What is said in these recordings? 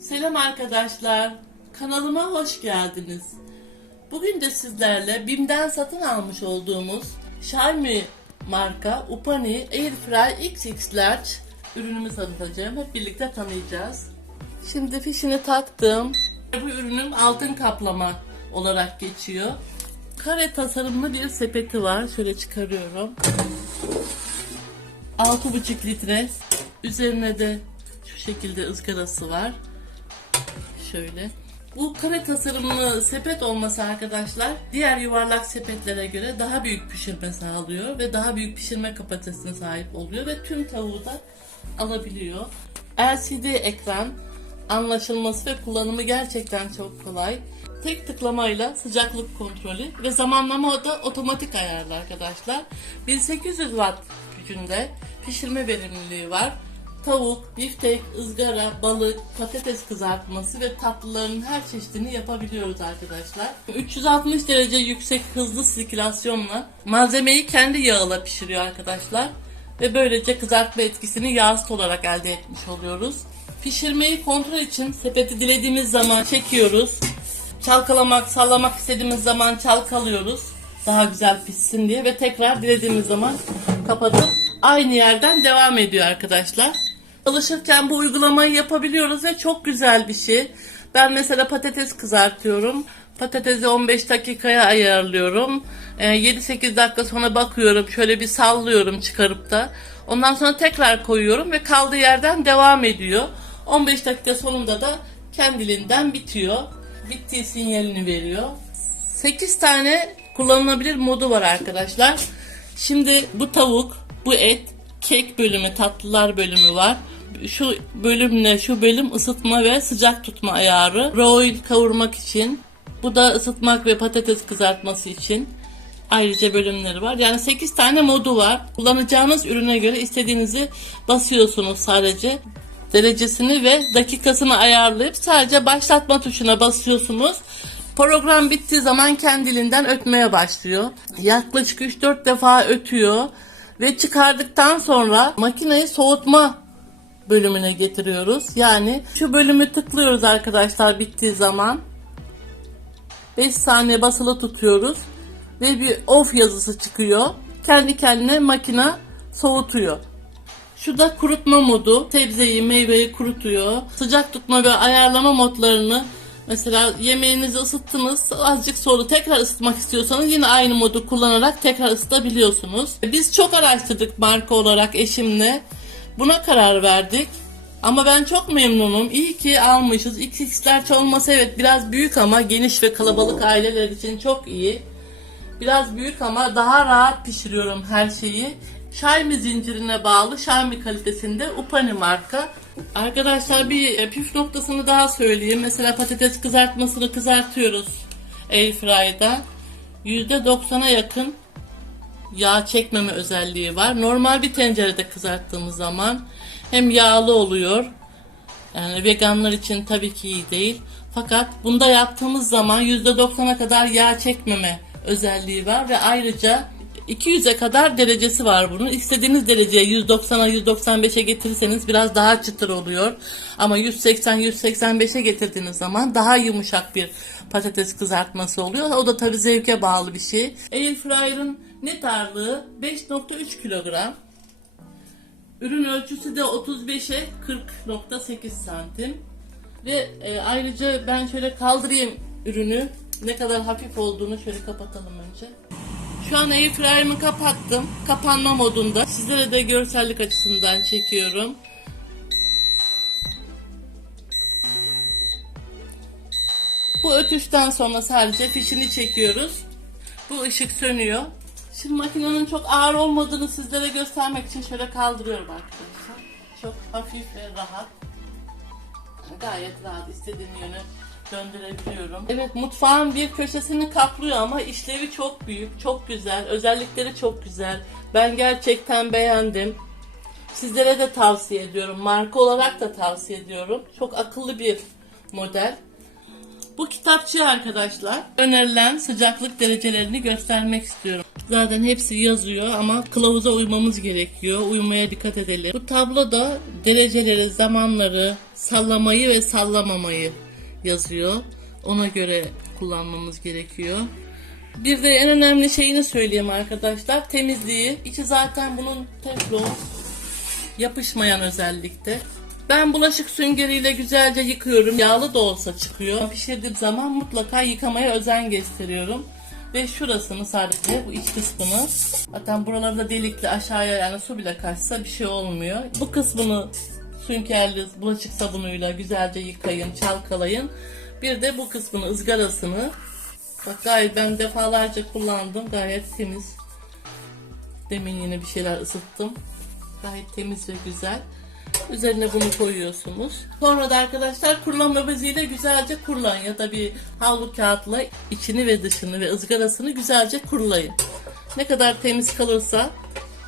Selam arkadaşlar. Kanalıma hoş geldiniz. Bugün de sizlerle BİM'den satın almış olduğumuz Xiaomi marka Upani Airfry XX Large ürünümü tanıtacağım. Hep birlikte tanıyacağız. Şimdi fişini taktım. Bu ürünün altın kaplama olarak geçiyor. Kare tasarımlı bir sepeti var. Şöyle çıkarıyorum. 6,5 litre. Üzerine de şu şekilde ızgarası var. Şöyle. Bu kare tasarımlı sepet olması arkadaşlar diğer yuvarlak sepetlere göre daha büyük pişirme sağlıyor ve daha büyük pişirme kapasitesine sahip oluyor ve tüm tavuğu da alabiliyor. LCD ekran anlaşılması ve kullanımı gerçekten çok kolay. Tek tıklamayla sıcaklık kontrolü ve zamanlama da otomatik ayarlı arkadaşlar. 1800 watt gücünde pişirme verimliliği var. Tavuk, biftek, ızgara, balık, patates kızartması ve tatlıların her çeşidini yapabiliyoruz arkadaşlar. 360 derece yüksek hızlı sirkülasyonla malzemeyi kendi yağıyla pişiriyor arkadaşlar. Ve böylece kızartma etkisini yağsız olarak elde etmiş oluyoruz. Pişirmeyi kontrol için sepeti dilediğimiz zaman çekiyoruz. Çalkalamak, sallamak istediğimiz zaman çalkalıyoruz. Daha güzel pişsin diye ve tekrar dilediğimiz zaman kapatıp aynı yerden devam ediyor arkadaşlar. Çalışırken bu uygulamayı yapabiliyoruz ve çok güzel bir şey. Ben mesela patates kızartıyorum. Patatesi 15 dakikaya ayarlıyorum. Ee, 7-8 dakika sonra bakıyorum. Şöyle bir sallıyorum çıkarıp da. Ondan sonra tekrar koyuyorum ve kaldığı yerden devam ediyor. 15 dakika sonunda da kendiliğinden bitiyor. Bittiği sinyalini veriyor. 8 tane kullanılabilir modu var arkadaşlar. Şimdi bu tavuk, bu et, kek bölümü, tatlılar bölümü var. Şu bölümle şu bölüm ısıtma ve sıcak tutma ayarı. Roll kavurmak için. Bu da ısıtmak ve patates kızartması için. Ayrıca bölümleri var. Yani 8 tane modu var. Kullanacağınız ürüne göre istediğinizi basıyorsunuz sadece. Derecesini ve dakikasını ayarlayıp sadece başlatma tuşuna basıyorsunuz. Program bittiği zaman kendiliğinden ötmeye başlıyor. Yaklaşık 3-4 defa ötüyor ve çıkardıktan sonra makineyi soğutma bölümüne getiriyoruz. Yani şu bölümü tıklıyoruz arkadaşlar bittiği zaman. 5 saniye basılı tutuyoruz ve bir off yazısı çıkıyor. Kendi kendine makine soğutuyor. Şu da kurutma modu. Sebzeyi, meyveyi kurutuyor. Sıcak tutma ve ayarlama modlarını Mesela yemeğinizi ısıttınız, azıcık sonra tekrar ısıtmak istiyorsanız yine aynı modu kullanarak tekrar ısıtabiliyorsunuz. Biz çok araştırdık marka olarak eşimle. Buna karar verdik. Ama ben çok memnunum. İyi ki almışız. XX'ler olması evet biraz büyük ama geniş ve kalabalık aileler için çok iyi. Biraz büyük ama daha rahat pişiriyorum her şeyi. Xiaomi zincirine bağlı Xiaomi kalitesinde Upani marka. Arkadaşlar bir e, püf noktasını daha söyleyeyim. Mesela patates kızartmasını kızartıyoruz Airfry'da. %90'a yakın yağ çekmeme özelliği var. Normal bir tencerede kızarttığımız zaman hem yağlı oluyor. Yani veganlar için tabii ki iyi değil. Fakat bunda yaptığımız zaman %90'a kadar yağ çekmeme özelliği var ve ayrıca 200'e kadar derecesi var bunun. İstediğiniz dereceye 190'a 195'e getirirseniz biraz daha çıtır oluyor. Ama 180-185'e getirdiğiniz zaman daha yumuşak bir patates kızartması oluyor. O da tabii zevke bağlı bir şey. Airfryer'ın net ağırlığı 5.3 kilogram. Ürün ölçüsü de 35'e 40.8 santim. Ve e, ayrıca ben şöyle kaldırayım ürünü. Ne kadar hafif olduğunu şöyle kapatalım önce. Şu an airfryer'ımı kapattım. Kapanma modunda. Sizlere de görsellik açısından çekiyorum. Bu ötüşten sonra sadece fişini çekiyoruz. Bu ışık sönüyor. Şimdi makinenin çok ağır olmadığını sizlere göstermek için şöyle kaldırıyorum arkadaşlar. Çok hafif ve rahat. Gayet rahat istediğim yöne döndürebiliyorum. Evet mutfağın bir köşesini kaplıyor ama işlevi çok büyük, çok güzel. Özellikleri çok güzel. Ben gerçekten beğendim. Sizlere de tavsiye ediyorum. Marka olarak da tavsiye ediyorum. Çok akıllı bir model. Bu kitapçı arkadaşlar önerilen sıcaklık derecelerini göstermek istiyorum. Zaten hepsi yazıyor ama kılavuza uymamız gerekiyor. Uymaya dikkat edelim. Bu tabloda dereceleri, zamanları, sallamayı ve sallamamayı yazıyor. Ona göre kullanmamız gerekiyor. Bir de en önemli şeyini söyleyeyim arkadaşlar. Temizliği. İçi zaten bunun teflon yapışmayan özellikte. Ben bulaşık süngeriyle güzelce yıkıyorum. Yağlı da olsa çıkıyor. Pişirdiğim zaman mutlaka yıkamaya özen gösteriyorum. Ve şurasını sadece bu iç kısmını zaten buralarda delikli aşağıya yani su bile kaçsa bir şey olmuyor. Bu kısmını süngerli bulaşık sabunuyla güzelce yıkayın, çalkalayın. Bir de bu kısmını ızgarasını bak gayet ben defalarca kullandım. Gayet temiz. Demin yine bir şeyler ısıttım. Gayet temiz ve güzel. Üzerine bunu koyuyorsunuz. Sonra da arkadaşlar kurulama beziyle güzelce kurulayın ya da bir havlu kağıtla içini ve dışını ve ızgarasını güzelce kurulayın. Ne kadar temiz kalırsa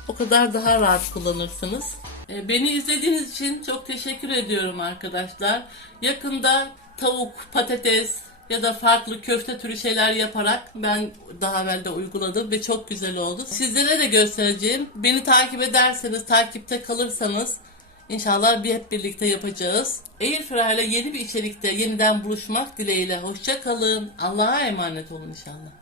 o kadar daha rahat kullanırsınız. Ee, Beni izlediğiniz için çok teşekkür ediyorum arkadaşlar. Yakında tavuk, patates ya da farklı köfte türü şeyler yaparak ben daha evvel de uyguladım ve çok güzel oldu. Sizlere de göstereceğim. Beni takip ederseniz, takipte kalırsanız İnşallah bir hep birlikte yapacağız. Airfryer ile yeni bir içerikte yeniden buluşmak dileğiyle. Hoşça kalın. Allah'a emanet olun inşallah.